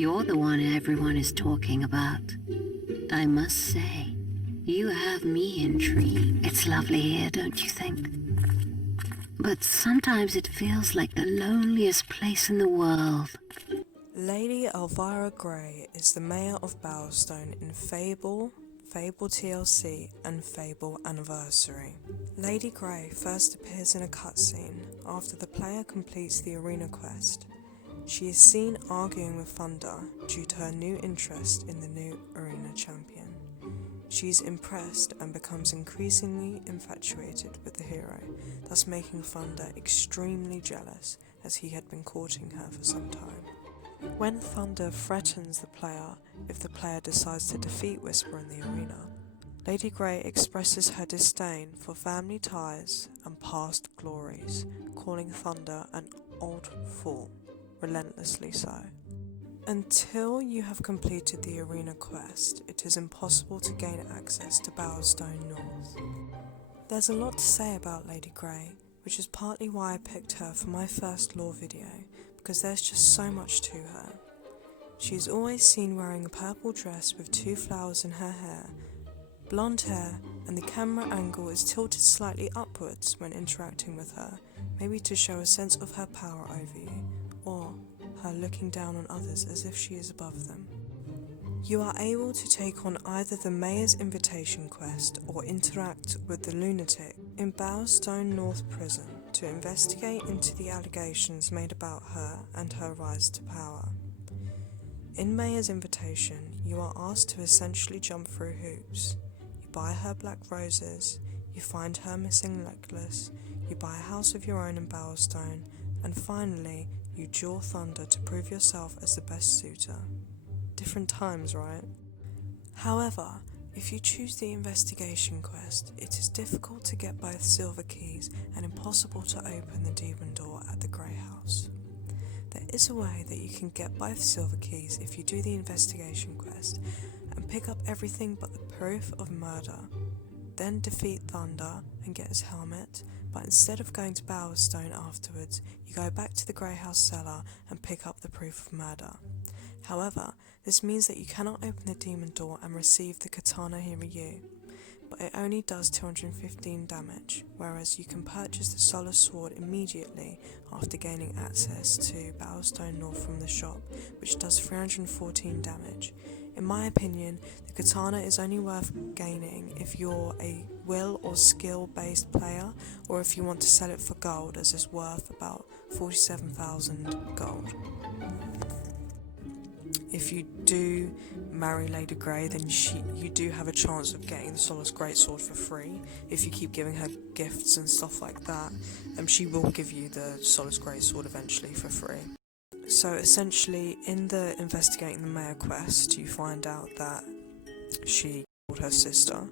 You're the one everyone is talking about. I must say, you have me intrigued. It's lovely here, don't you think? But sometimes it feels like the loneliest place in the world. Lady Elvira Grey is the mayor of Bowerstone in Fable, Fable TLC and Fable Anniversary. Lady Grey first appears in a cutscene after the player completes the arena quest. She is seen arguing with Thunder due to her new interest in the new arena champion. She is impressed and becomes increasingly infatuated with the hero, thus making Thunder extremely jealous as he had been courting her for some time. When Thunder threatens the player if the player decides to defeat Whisper in the arena, Lady Grey expresses her disdain for family ties and past glories, calling Thunder an old fool, relentlessly so. Until you have completed the arena quest, it is impossible to gain access to Bowerstone North. There's a lot to say about Lady Grey, which is partly why I picked her for my first lore video, because there's just so much to her. She is always seen wearing a purple dress with 2 flowers in her hair, blonde hair, and the camera angle is tilted slightly upwards when interacting with her, maybe to show a sense of her power over you, or her looking down on others as if she is above them. You are able to take on either the Mayor's Invitation quest or interact with the lunatic in Bowerstone North Prison to investigate into the allegations made about her and her rise to power. In Mayor's Invitation, you are asked to essentially jump through hoops. You buy her black roses, you find her missing necklace, you buy a house of your own in Bowerstone, and finally, you duel Thunder to prove yourself as the best suitor. Different times, right? However, if you choose the investigation quest, it is difficult to get both silver keys and impossible to open the demon door at the Grey House. There is a way that you can get both silver keys if you do the investigation quest and pick up everything but the proof of murder, then defeat Thunder and get his helmet, but instead of going to Bowerstone afterwards, you go back to the Grey House cellar and pick up the proof of murder. However, this means that you cannot open the demon door and receive the Katana Hiryu, but it only does 215 damage, whereas you can purchase the Solar Sword immediately after gaining access to Bowerstone North from the shop, which does 314 damage. In my opinion, the Katana is only worth gaining if you're a will or skill based player, or if you want to sell it for gold, as it's worth about 47,000 gold. If you do marry Lady Grey, then you do have a chance of getting the Solace Greatsword for free. If you keep giving her gifts and stuff like that, she will give you the Solace Greatsword eventually for free. So essentially, in the investigating the mayor quest, you find out that she killed her sister.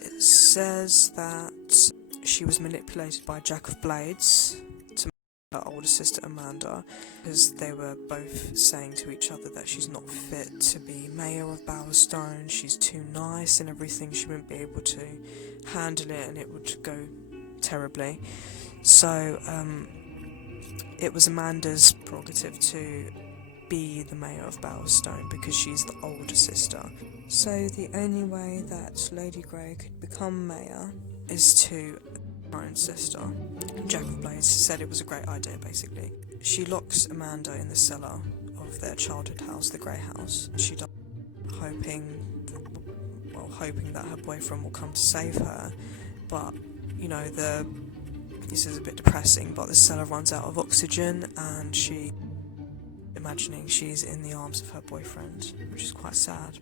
It says that she was manipulated by Jack of Blades to her older sister Amanda, because they were both saying to each other that she's not fit to be mayor of Bowerstone, she's too nice and everything, she wouldn't be able to handle it and it would go terribly. So it was Amanda's prerogative to be the mayor of Bowerstone because she's the older sister. So the only way that Lady Grey could become mayor is to her own sister. Jack of Blades said it was a great idea, basically. She locks Amanda in the cellar of their childhood house, the Grey House. She does, hoping that her boyfriend will come to save her, but, you know, this is a bit depressing, but the cellar runs out of oxygen and imagining she's in the arms of her boyfriend, which is quite sad.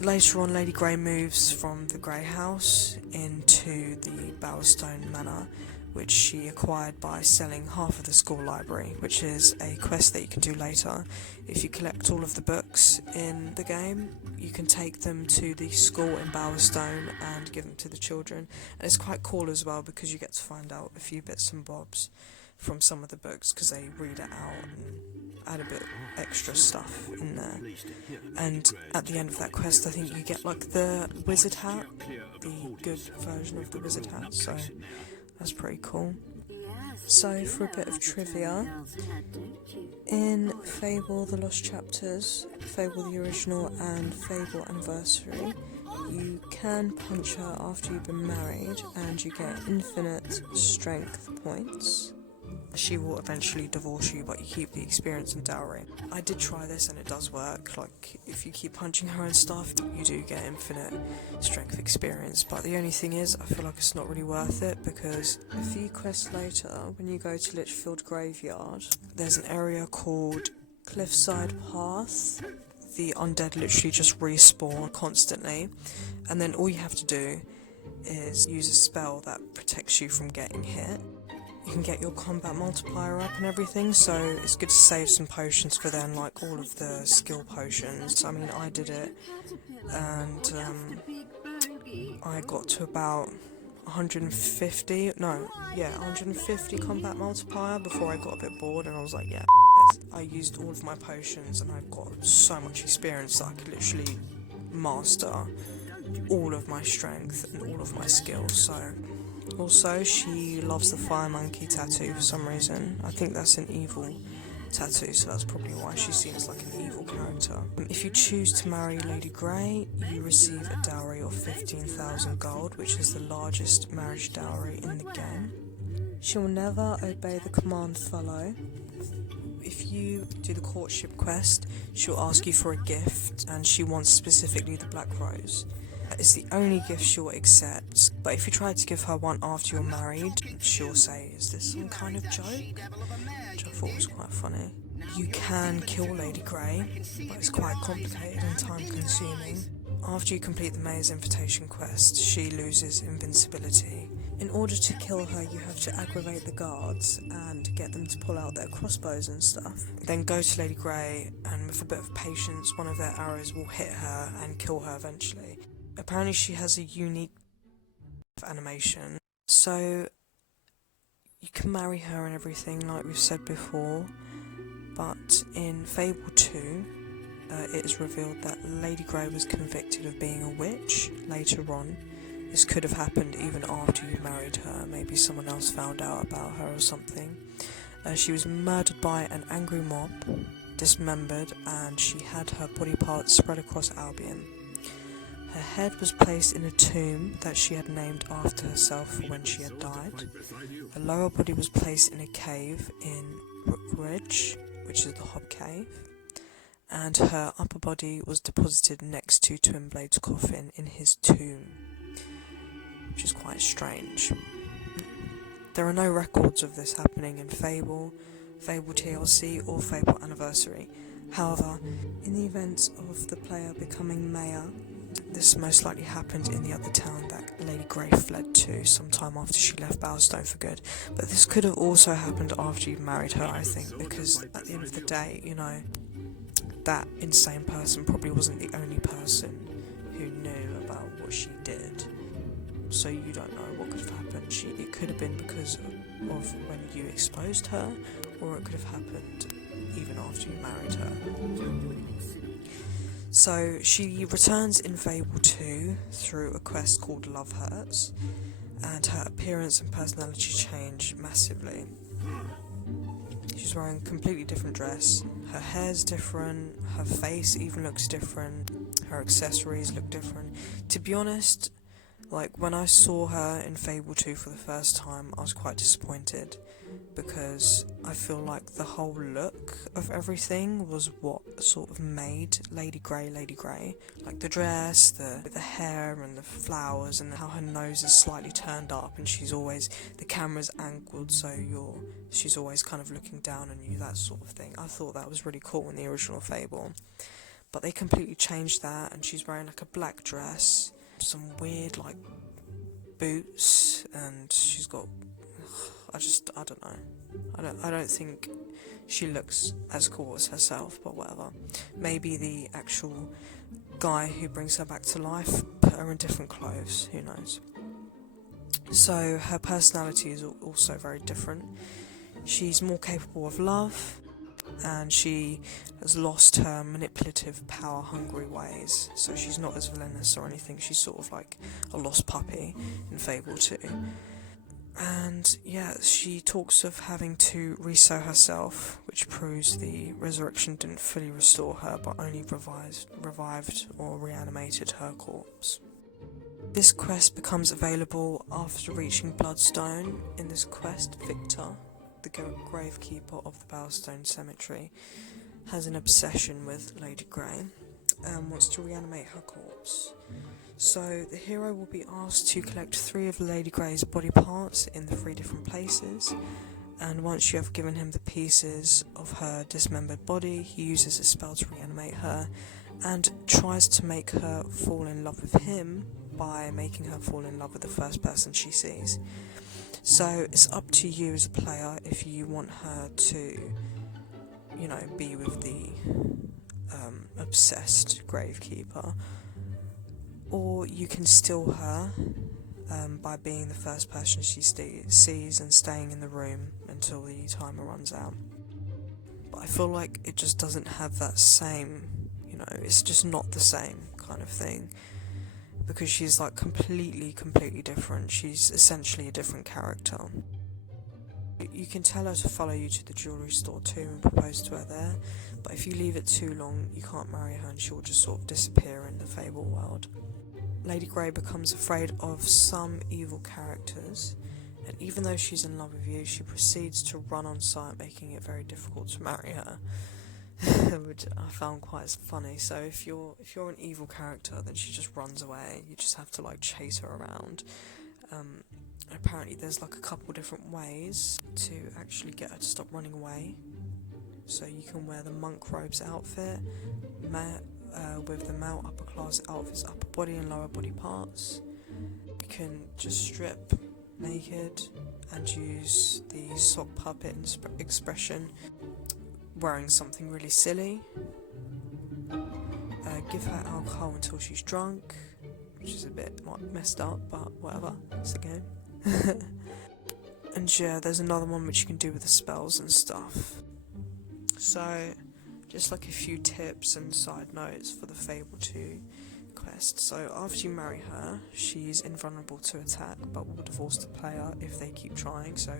Later on, Lady Grey moves from the Grey House into the Bowerstone Manor, which she acquired by selling half of the school library, which is a quest that you can do later. If you collect all of the books in the game, you can take them to the school in Bowerstone and give them to the children. And it's quite cool as well because you get to find out a few bits and bobs from some of the books because they read it out and add a bit extra stuff in there. And at the end of that quest, I think you get like the wizard hat, the good version of the wizard hat, so that's pretty cool. Yes, So, for a bit of trivia, in Fable The Lost Chapters, Fable the Original and Fable Anniversary, you can punch her after you've been married and you get infinite strength points. She will eventually divorce you, but you keep the experience and dowry. I did try this and it does work. Like, if you keep punching her and stuff, you do get infinite strength experience. But the only thing is, I feel like it's not really worth it, because a few quests later, when you go to Litchfield Graveyard, there's an area called Cliffside Path. The undead literally just respawn constantly, and then all you have to do is use a spell that protects you from getting hit. You can get your combat multiplier up and everything, so it's good to save some potions for then, like all of the skill potions. I mean, I did it, and I got to about 150 combat multiplier before I got a bit bored, and I was like, yeah, this. I used all of my potions, and I've got so much experience that I could literally master all of my strength and all of my skills. So, also, she loves the fire monkey tattoo for some reason. I think that's an evil tattoo, so that's probably why she's seen as like an evil character. If you choose to marry Lady Grey, you receive a dowry of 15,000 gold, which is the largest marriage dowry in the game. She will never obey the command follow. If you do the courtship quest, she'll ask you for a gift, and she wants specifically the black rose. It's the only gift she'll accept, but if you try to give her one after you're married, she'll say, is this some kind of joke? Which I thought was quite funny. You can kill Lady Grey, but it's quite complicated and time consuming. After you complete the Mayor's Invitation quest, she loses invincibility. In order to kill her, you have to aggravate the guards and get them to pull out their crossbows and stuff. Then go to Lady Grey, and with a bit of patience, one of their arrows will hit her and kill her eventually. Apparently she has a unique animation, so you can marry her and everything like we've said before, but in Fable 2 it is revealed that Lady Grey was convicted of being a witch later on. This could have happened even after you married her, maybe someone else found out about her or something. She was murdered by an angry mob, dismembered, and she had her body parts spread across Albion. Her head was placed in a tomb that she had named after herself for when she had died. Her lower body was placed in a cave in Brookridge, which is the Hob Cave, and her upper body was deposited next to Twinblade's coffin in his tomb, which is quite strange. There are no records of this happening in Fable, Fable TLC, or Fable Anniversary. However, in the event of the player becoming mayor, this most likely happened in the other town that Lady Grey fled to sometime after she left Bowerstone for good. But this could have also happened after you've married her, I think, because at the end of the day, you know, that insane person probably wasn't the only person who knew about what she did. So you don't know what could have happened. It could have been because of when you exposed her, or it could have happened even after you married her. So she returns in Fable 2 through a quest called Love Hurts, and her appearance and personality change massively. She's wearing a completely different dress, her hair's different, her face even looks different, her accessories look different. To be honest, like when I saw her in Fable 2 for the first time, I was quite disappointed, because I feel like the whole look of everything was what sort of made Lady Grey. Like the dress, the hair and the flowers, and how her nose is slightly turned up, and the camera's angled so she's always kind of looking down on you, that sort of thing. I thought that was really cool in the original Fable. But they completely changed that, and she's wearing like a black dress, some weird like boots, and she's got I don't know. I don't think she looks as cool as herself, but whatever. Maybe the actual guy who brings her back to life put her in different clothes, who knows. So her personality is also very different. She's more capable of love, and she has lost her manipulative, power-hungry ways, so she's not as villainous or anything. She's sort of like a lost puppy in Fable 2. And yeah, she talks of having to resew herself, which proves the resurrection didn't fully restore her, but only revived or reanimated her corpse. This quest becomes available after reaching Bloodstone. In this quest, Victor, the gravekeeper of the Bellstone Cemetery, has an obsession with Lady Grey and wants to reanimate her corpse. So the hero will be asked to collect 3 of Lady Grey's body parts in the 3 different places, and once you have given him the pieces of her dismembered body, he uses a spell to reanimate her and tries to make her fall in love with him by making her fall in love with the first person she sees. So it's up to you as a player if you want her to, be with the obsessed gravekeeper, or you can steal her by being the first person she sees and staying in the room until the timer runs out. But I feel like it just doesn't have that same, it's just not the same kind of thing, because she's like completely different. She's essentially a different character. You can tell her to follow you to the jewellery store too and propose to her there, but if you leave it too long, you can't marry her and she'll just sort of disappear in the Fable world. Lady Grey becomes afraid of some evil characters, and even though she's in love with you, she proceeds to run on sight, making it very difficult to marry her, which I found quite funny. So if you're an evil character, then she just runs away. You just have to chase her around. Apparently there's a couple different ways to actually get her to stop running away. So you can wear the monk robes outfit, with the male upper closet outfit's upper body and lower body parts. You can just strip naked and use the sock puppet expression, wearing something really silly. Give her alcohol until she's drunk, which is a bit messed up, but whatever, it's a game. And yeah, there's another one which you can do with the spells and stuff. So, just a few tips and side notes for the Fable 2 quest. So after you marry her, she's invulnerable to attack, but will divorce the player if they keep trying. So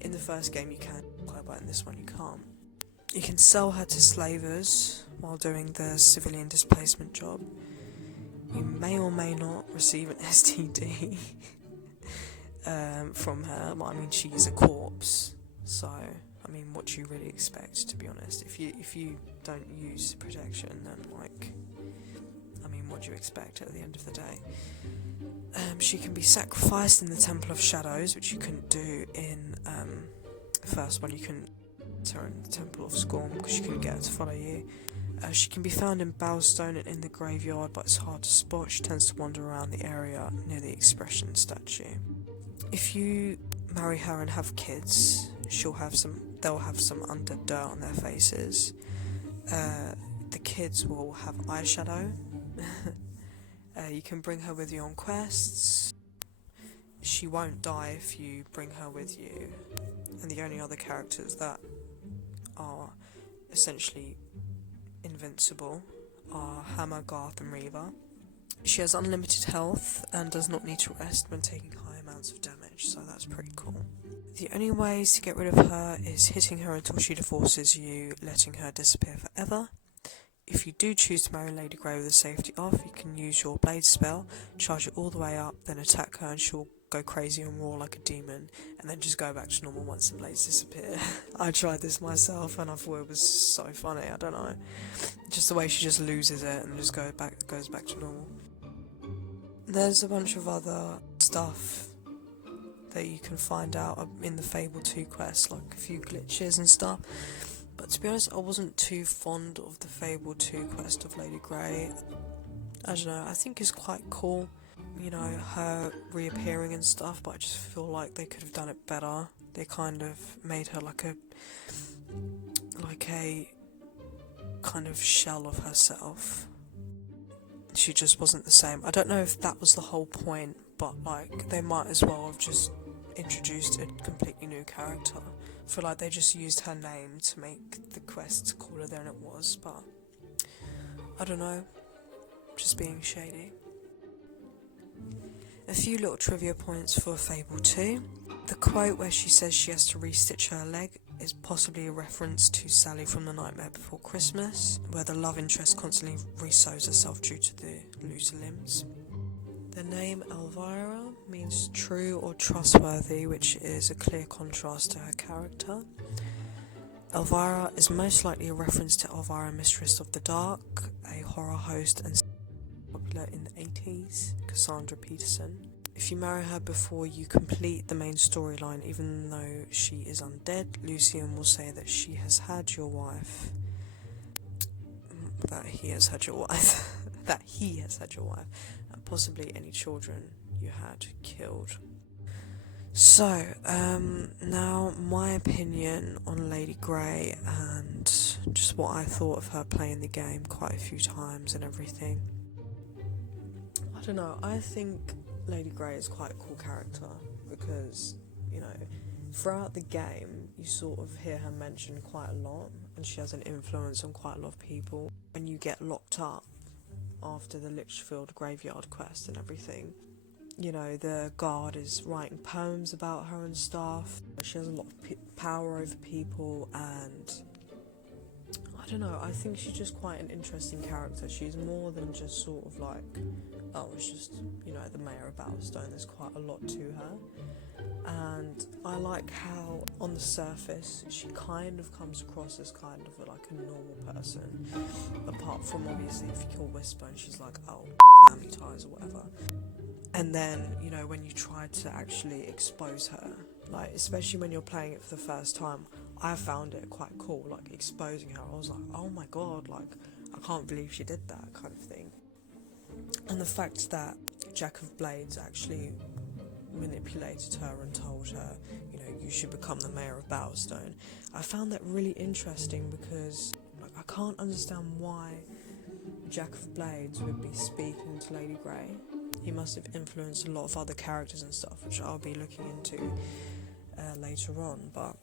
in the first game you can, but in this one you can't. You can sell her to slavers while doing the civilian displacement job. You may or may not receive an STD from her, but she's a corpse, so what do you really expect, to be honest? If you don't use protection, then what do you expect at the end of the day? She can be sacrificed in the Temple of Shadows, which you couldn't do in the first one. You couldn't enter in the Temple of Scorn because you couldn't get her to follow you. She can be found in Bellstone and in the graveyard, but it's hard to spot. She tends to wander around the area near the Expression statue. If you marry her and have kids, they'll have some undead dirt on their faces. The kids will have eyeshadow. You can bring her with you on quests. She won't die if you bring her with you. And the only other characters that are essentially invincible are Hammer, Garth and Reaver. She has unlimited health and does not need to rest when taking high amounts of damage, so that's pretty cool. The only ways to get rid of her is hitting her until she divorces you, letting her disappear forever. If you do choose to marry Lady Grey with the safety off, you can use your blade spell, charge it all the way up, then attack her and she'll go crazy and roar like a demon, and then just go back to normal once the blades disappear. I tried this myself and I thought it was so funny, I don't know. Just the way she just loses it and just goes back to normal. There's a bunch of other stuff that you can find out in the Fable 2 quest, a few glitches and stuff. But to be honest, I wasn't too fond of the Fable 2 quest of Lady Grey. I don't know, I think it's quite cool, her reappearing and stuff, but I just feel like they could have done it better. They kind of made her like a kind of shell of herself. She just wasn't the same. I don't know if that was the whole point, but they might as well have just introduced a completely new character. I feel like they just used her name to make the quest cooler than it was, but I don't know, just being shady. A few little trivia points for Fable 2. The quote where she says she has to re-stitch her leg is possibly a reference to Sally from The Nightmare Before Christmas, where the love interest constantly re-sews herself due to the loose limbs. The name Elvira means true or trustworthy, which is a clear contrast to her character. Elvira is most likely a reference to Elvira, Mistress of the Dark, a horror host and popular in the 80s, Cassandra Peterson. If you marry her before you complete the main storyline, even though she is undead, Lucian will say that she has had your wife. That he has had your wife. That he has had your wife. And possibly any children you had killed. So, now my opinion on Lady Grey and just what I thought of her playing the game quite a few times and everything. I don't know, I think Lady Grey is quite a cool character because, you know, throughout the game you sort of hear her mentioned quite a lot and she has an influence on quite a lot of people. When you get locked up after the Lichfield graveyard quest and everything, you know, the guard is writing poems about her and stuff. She has a lot of power over people, and I don't know, I think she's just quite an interesting character. She's more than just sort of like, oh, it's just, you know, the Mayor of Battlestone. There's quite a lot to her. And I like how, on the surface, she kind of comes across as kind of like a normal person. Apart from, obviously, if you kill Whisper and she's like, oh, family ties or whatever. And then, you know, when you try to actually expose her, like, especially when you're playing it for the first time, I found it quite cool, like, exposing her. I was like, oh my god, like, I can't believe she did that kind of thing. And the fact that Jack of Blades actually manipulated her and told her, you know, you should become the Mayor of Battlestone, I found that really interesting because, like, I can't understand why Jack of Blades would be speaking to Lady Grey. He must have influenced a lot of other characters and stuff, which I'll be looking into later on. But,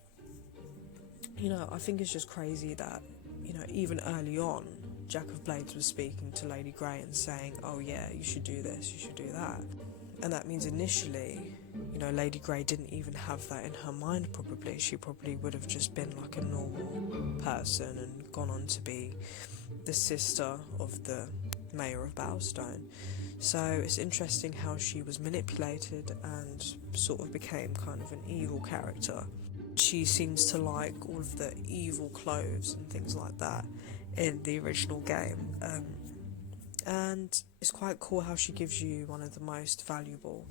you know, I think it's just crazy that, you know, even early on, Jack of Blades was speaking to Lady Grey and saying, oh yeah, you should do this, you should do that. And that means initially, you know, Lady Grey didn't even have that in her mind probably. She probably would have just been like a normal person and gone on to be the sister of the Mayor of Battlestone. So it's interesting how she was manipulated and sort of became kind of an evil character. She seems to like all of the evil clothes and things like that in the original game. And it's quite cool how she gives you one of the most valuable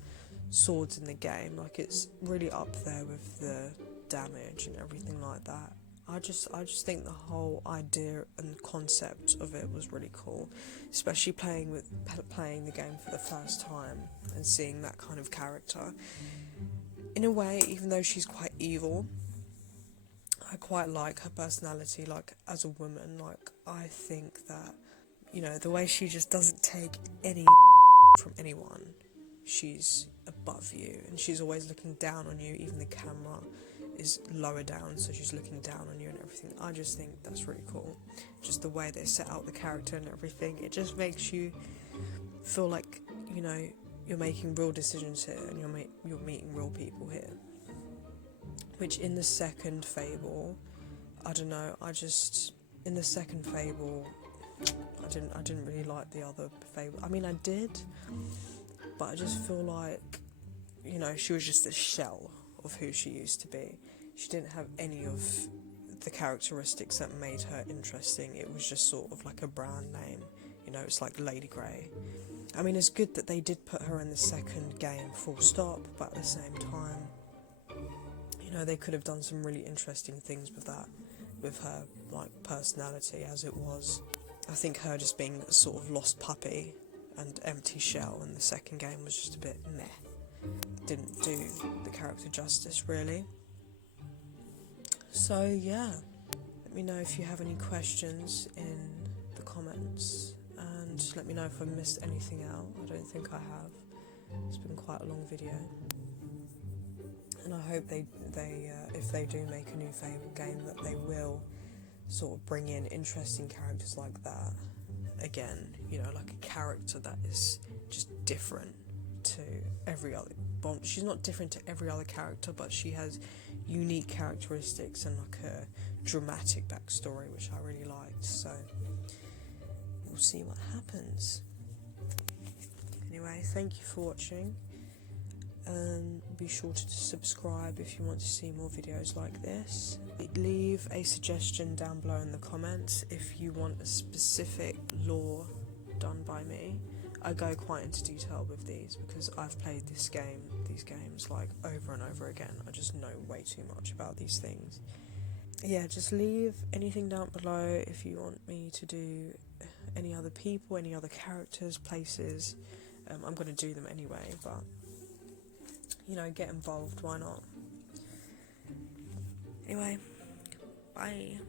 swords in the game. Like, it's really up there with the damage and everything like that. I just think the whole idea and concept of it was really cool, especially playing the game for the first time and seeing that kind of character. In a way, even though she's quite evil, I quite like her personality. Like, as a woman, like, I think that, you know, the way she just doesn't take any from anyone. She's above you and she's always looking down on you. Even the camera is lower down, so she's looking down on you and everything. I just think that's really cool. Just the way they set out the character and everything, it just makes you feel like, you know, you're making real decisions here and you're meeting real people here. Which in the second Fable, I don't know, in the second Fable, I didn't really like the other Fable. I mean, I did, but I just feel like, you know, she was just a shell of who she used to be. She didn't have any of the characteristics that made her interesting. It was just sort of like a brand name, you know. It's like Lady Grey. I mean, it's good that they did put her in the second game full stop, but at the same time, you know, they could have done some really interesting things with that, with her, like, personality as it was. I think her just being a sort of lost puppy and empty shell in the second game was just a bit meh. Didn't do the character justice, really. So yeah, let me know if you have any questions in the comments, and let me know if I missed anything out. I don't think I have. It's been quite a long video, and I hope they if they do make a new Fable game, that they will sort of bring in interesting characters like that again. You know, like a character that is just different to every other. Well, she's not different to every other character, but she has unique characteristics and like a dramatic backstory, which I really liked. So we'll see what happens. Anyway, thank you for watching. Be sure to subscribe if you want to see more videos like this. Leave a suggestion down below in the comments if you want a specific lore done by me. I go quite into detail with these because I've played these games like over and over again. I just know way too much about these things. Yeah, just leave anything down below if you want me to do any other people, any other characters, places. I'm going to do them anyway, but you know, get involved, why not? Anyway, bye.